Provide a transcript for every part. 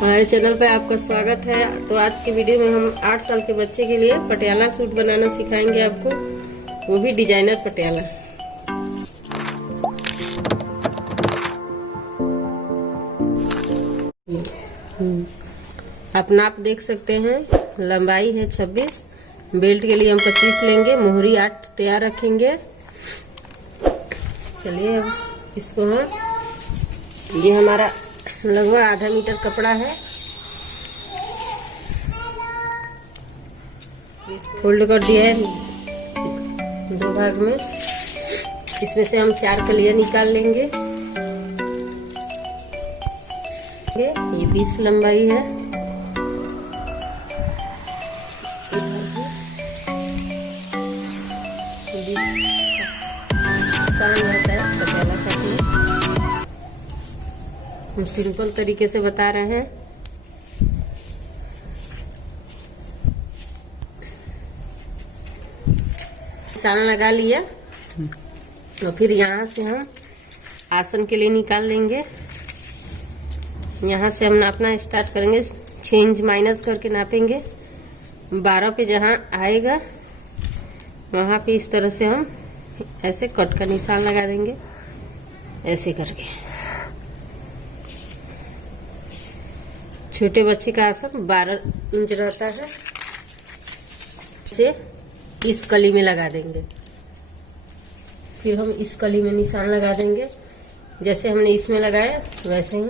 हमारे चैनल पर आपका स्वागत है। तो आज की वीडियो में हम 8 साल के बच्चे के लिए पटियाला सूट बनाना सिखाएंगे आपको, वो भी डिजाइनर पटियाला। आप नाप देख सकते हैं, लंबाई है 26, बेल्ट के लिए हम 25 लेंगे, मोहरी 8 तैयार रखेंगे। चलिए अब इसको हम, ये हमारा लगभग आधा मीटर कपड़ा है, फोल्ड कर दिया है 2 भाग में। इसमें से हम 4 कलियां निकाल लेंगे। ये 20 लंबाई है, आसान रहता है पटियाला कटने। हम सिंपल तरीके से बता रहे हैं। निशान लगा लिया और फिर यहाँ से हम आसन के लिए निकाल लेंगे। यहाँ से हम नापना स्टार्ट करेंगे, 6 इंच माइनस करके नापेंगे। 12 पे जहाँ आएगा वहाँ पे इस तरह से हम ऐसे कट का निशान लगा देंगे, ऐसे करके। छोटे बच्चे का आसन 12 इंच रहता है, इसे इस कली में लगा देंगे। फिर हम इस कली में निशान लगा देंगे, जैसे हमने इसमें लगाया वैसे ही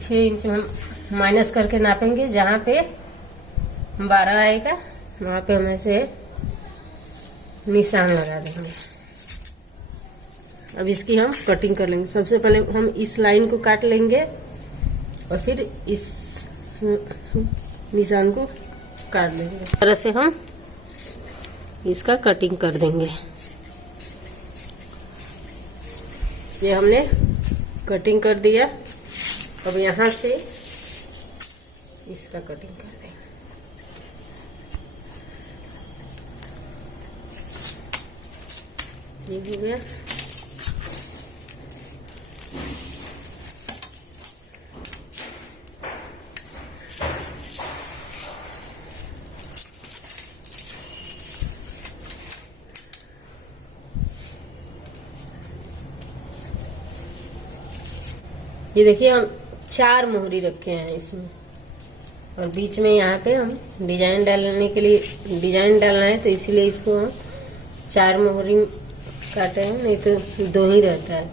6 इंच हम माइनस करके नापेंगे। जहाँ पे 12 आएगा वहाँ पे हम ऐसे निशान लगा देंगे। अब इसकी हम कटिंग कर लेंगे। सबसे पहले हम इस लाइन को काट लेंगे और फिर इस निशान को काट लेंगे। इस तरह से हम इसका कटिंग कर देंगे। ये हमने कटिंग कर दिया। अब यहाँ से इसका कटिंग कर देंगे। ये हो गया। ये देखिए, हम 4 मोहरी रखे हैं इसमें, और बीच में यहाँ पे हम डिजाइन डालने के लिए, डिजाइन डालना है तो इसीलिए इसको हम 4 मोहरी काटे हैं, नहीं तो 2 ही रहता है।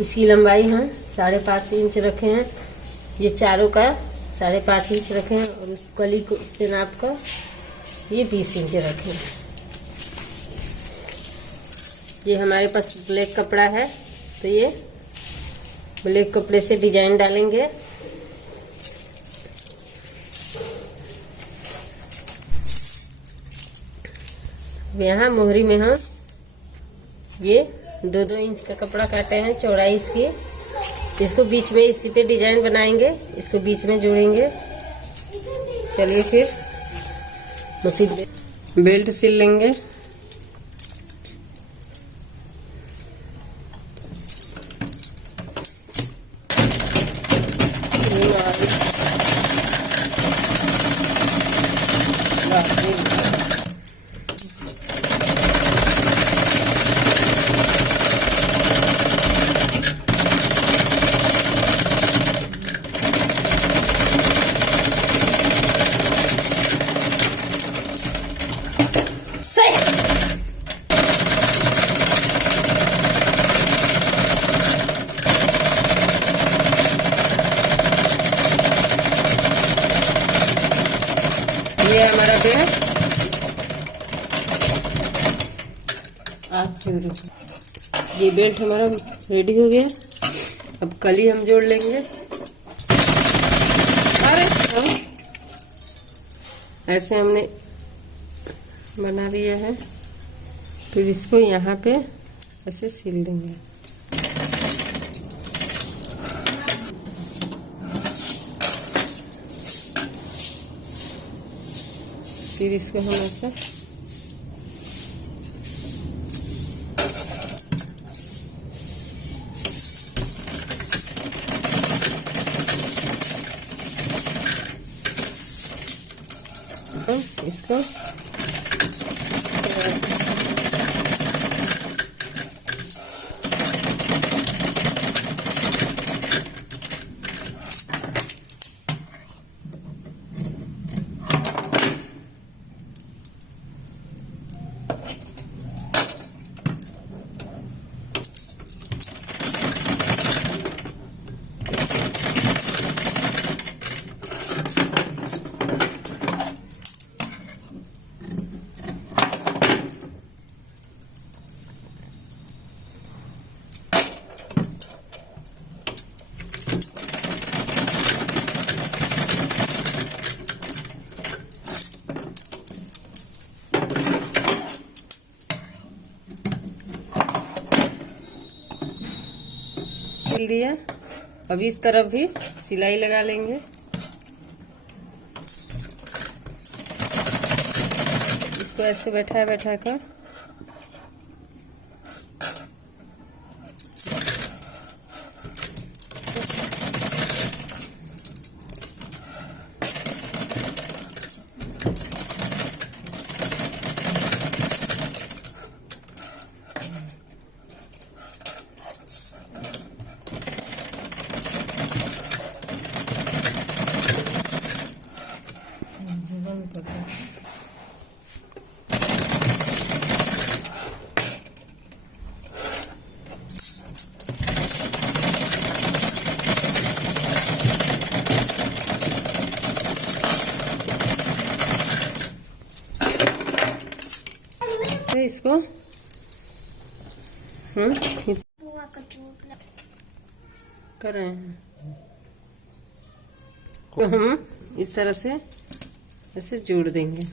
इसकी लंबाई हम 5.5 इंच रखे हैं। ये चारों का 5.5 इंच रखे हैं, और उस कली को से नाप कर ये 20 इंच रखे हैं। ये हमारे पास ब्लैक कपड़ा है, तो ये ब्लैक कपड़े से डिजाइन डालेंगे। यहाँ मोहरी में हम ये 2-2 इंच का कपड़ा काटे हैं, चौड़ाई इसकी। इसको बीच में इसी पे डिजाइन बनाएंगे, इसको बीच में जोड़ेंगे। चलिए फिर मशीन बेल्ट सिल लेंगे। ये हमारा बेल्ट ये बेल्ट हमारा रेडी हो गया। अब कली हम जोड़ लेंगे। अरे ऐसे हमने बना लिया है, फिर इसको यहाँ पे ऐसे सिल देंगे। फिर इसको हम ऐसे हम इसको सिल दिया। अब इस तरफ भी सिलाई लगा लेंगे। इसको ऐसे बैठा बैठा कर इसको कर रहे हैं। तो हम इस तरह से ऐसे जोड़ देंगे।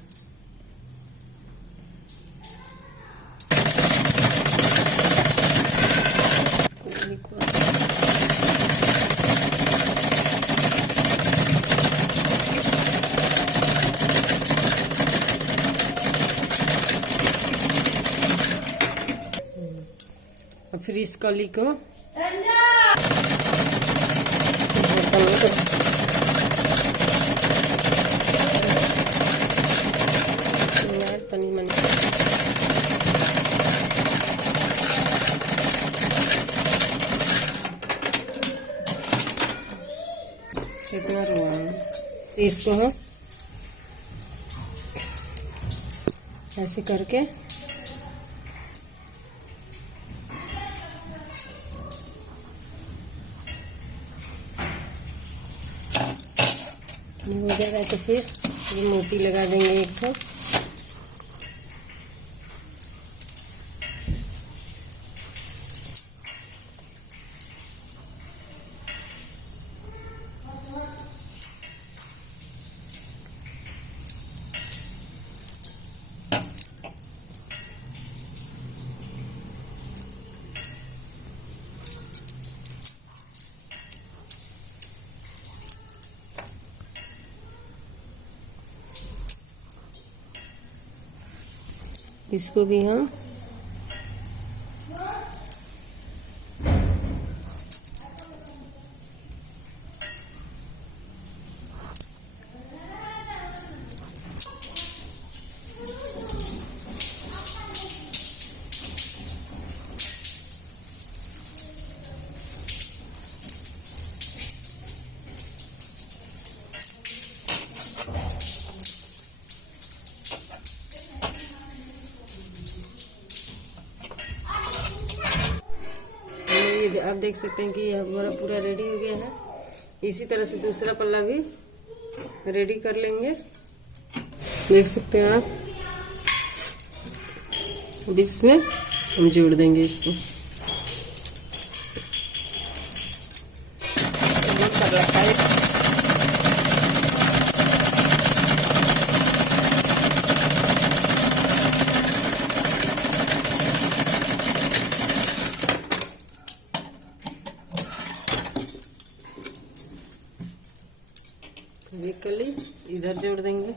और फिर इस कली को पनी मनी कितना रुआ है। इसको हम ऐसे करके हो जाएगा तो फिर ये मोती लगा देंगे एक तो। इसको भी हम आप देख सकते हैं कि यह हमारा पूरा रेडी हो गया है। इसी तरह से दूसरा पल्ला भी रेडी कर लेंगे। देख सकते हैं आप। अब इसमें हम जोड़ देंगे इसको। एक कली इधर जोड़ देंगे।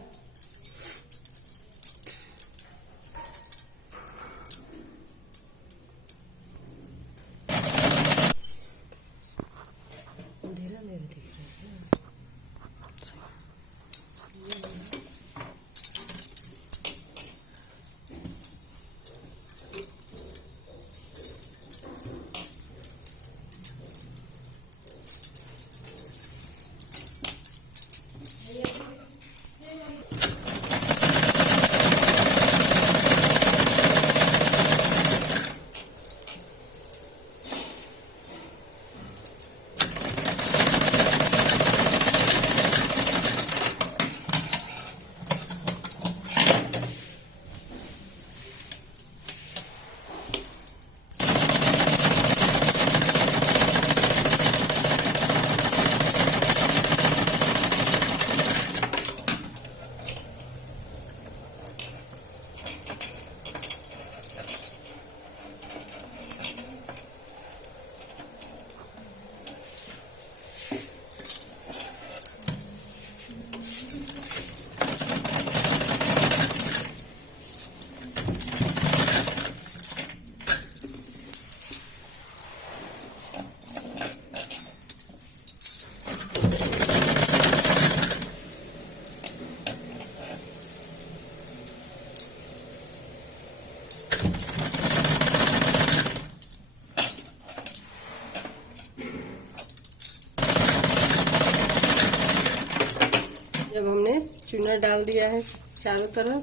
चूना डाल दिया है चारों तरफ,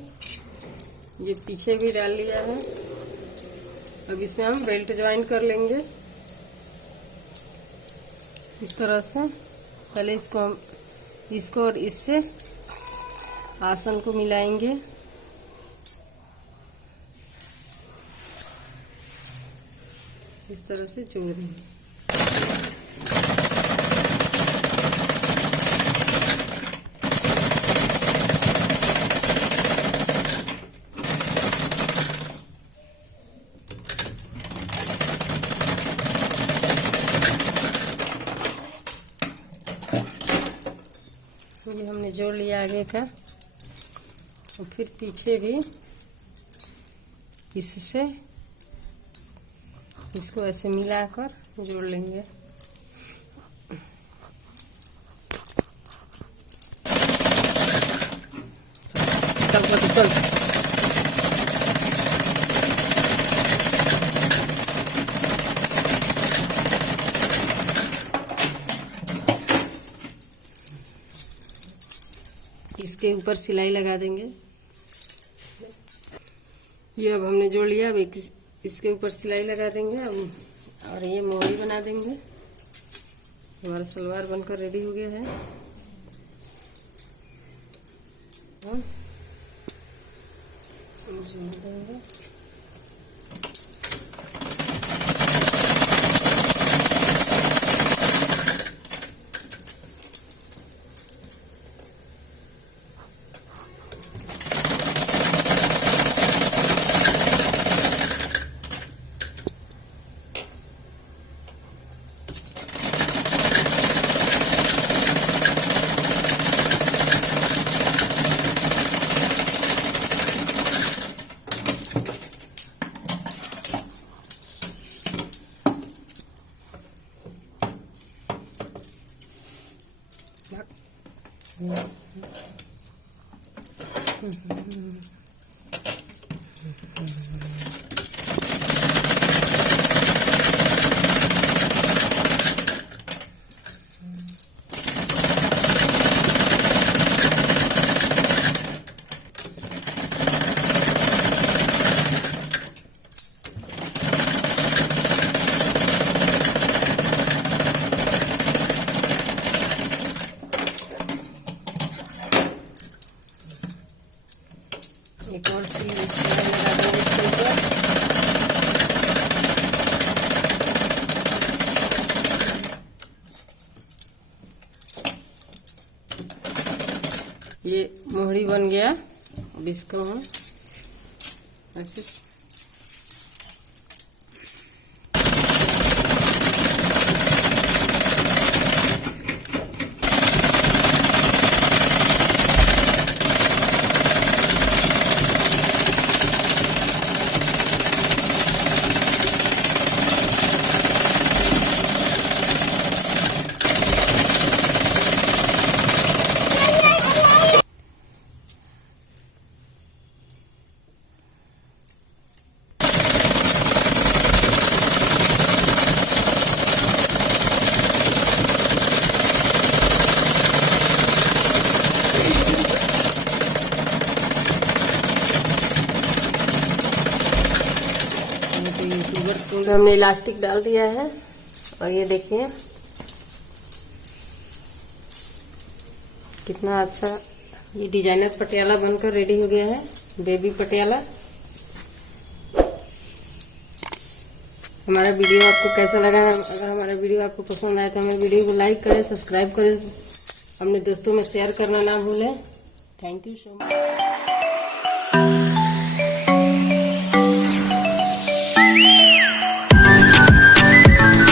ये पीछे भी डाल लिया है। अब इसमें हम बेल्ट ज्वाइन कर लेंगे इस तरह से। पहले इसको और इससे आसन को मिलाएंगे। इस तरह से जोड़ देंगे। ये हमने जोड़ लिया आगे का, और फिर पीछे भी इससे इसको ऐसे मिलाकर जोड़ लेंगे। चल इसके ऊपर सिलाई लगा देंगे। ये अब हमने जोड़ लिया। अब इसके ऊपर सिलाई लगा देंगे अब, और ये मोहरी बना देंगे। हमारा सलवार बनकर रेडी हो गया है। एक और सिलाई लगा देंगे इसके ऊपर। ये मोहरी बन गया। अब इसको हम ऐसे हमने इलास्टिक डाल दिया है। और ये देखिए कितना अच्छा ये डिजाइनर पटियाला बनकर रेडी हो गया है, बेबी पटियाला। हमारा वीडियो आपको कैसा लगा? अगर हमारा वीडियो आपको पसंद आए तो हमें वीडियो को लाइक करें, सब्सक्राइब करें, अपने दोस्तों में शेयर करना ना भूलें। Thank you so much.